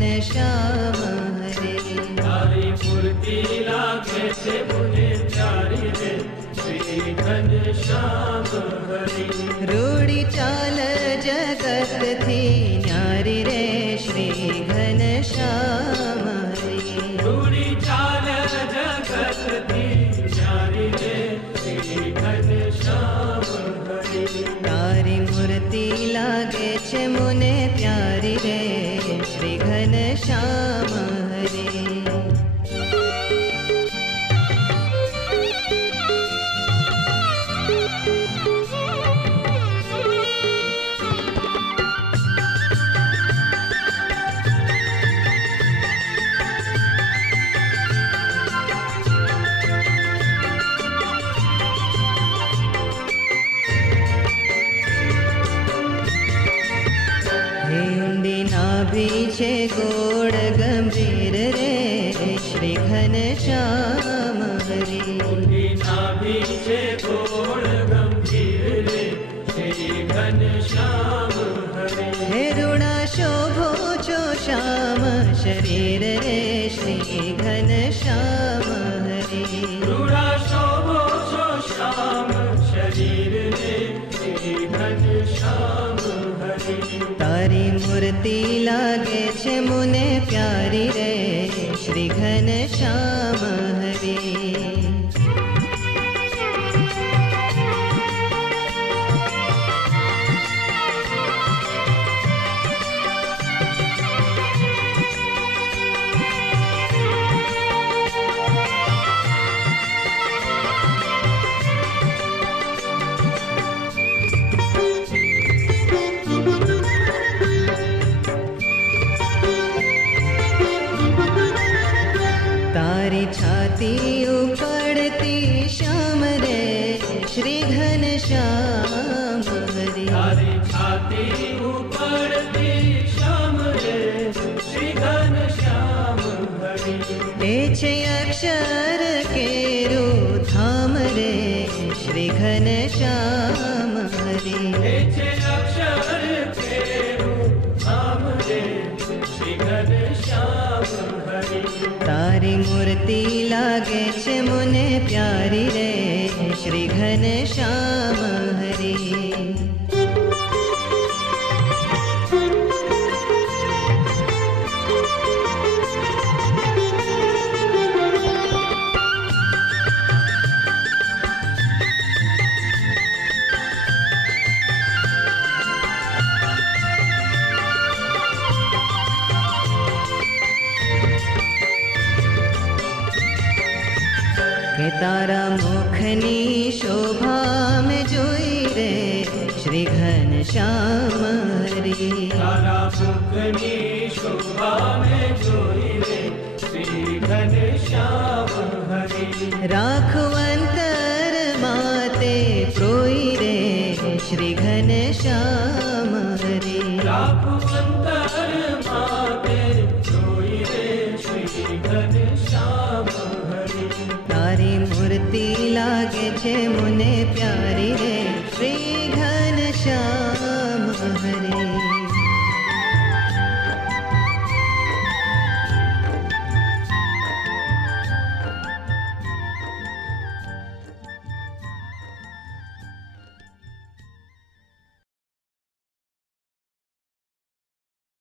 घनश्याम हरे। तारी मूर्ति लागे छे मुने प्यारी रे श्री घनश्याम हरे। रूढ़ी चाल जगत थी न्यारी रे श्री घनश्याम हरे। रूढ़ी चाल जगत थी न्यारी रे श्री घनश्याम हरे। तारी मूर्ति लागे छे मुने प्यारी रे श्री घनश्याम हरे। छे गोड़ गंभीर रे श्री घनश्याम हरे। ऊंडी नाभि छे गोड़ गंभीर रे श्री घनश्याम हरे। हे रुणा शोभो छो श्याम शरीर रे श्री घनश्याम हरे। रुणा शोभो छो श्याम शरीर रे श्री घनश्याम हरे। तारी मूर्ति लागे छे मुने प्यारी रे श्री घनश्याम हरे। तारी छाती उपड़ती श्याम रे श्री घनश्याम हरे। तारी छाती उपड़ती श्याम रे श्री घनश्याम हरे। ए छे अक्षर केरू धाम रे श्री घनश्याम हरे। ए छे अक्षर केरू धाम रे श्री घनश्याम हरे। तारी मूर्ति लागे छे मुने प्यारी रे श्री घनश्याम हरे। के तारा मुखनी शोभा में जोई रे श्री घनश्याम हरे। तारा मुखनी शोभा में जोई रे श्री घनश्याम हरे। राखवंतर माते प्रोई रे श्री घनश्याम हरे। राखवंतर माते प्रोई रे श्री घनश्याम हरे। तारी मूर्ति लागे छे मुने प्यारी रे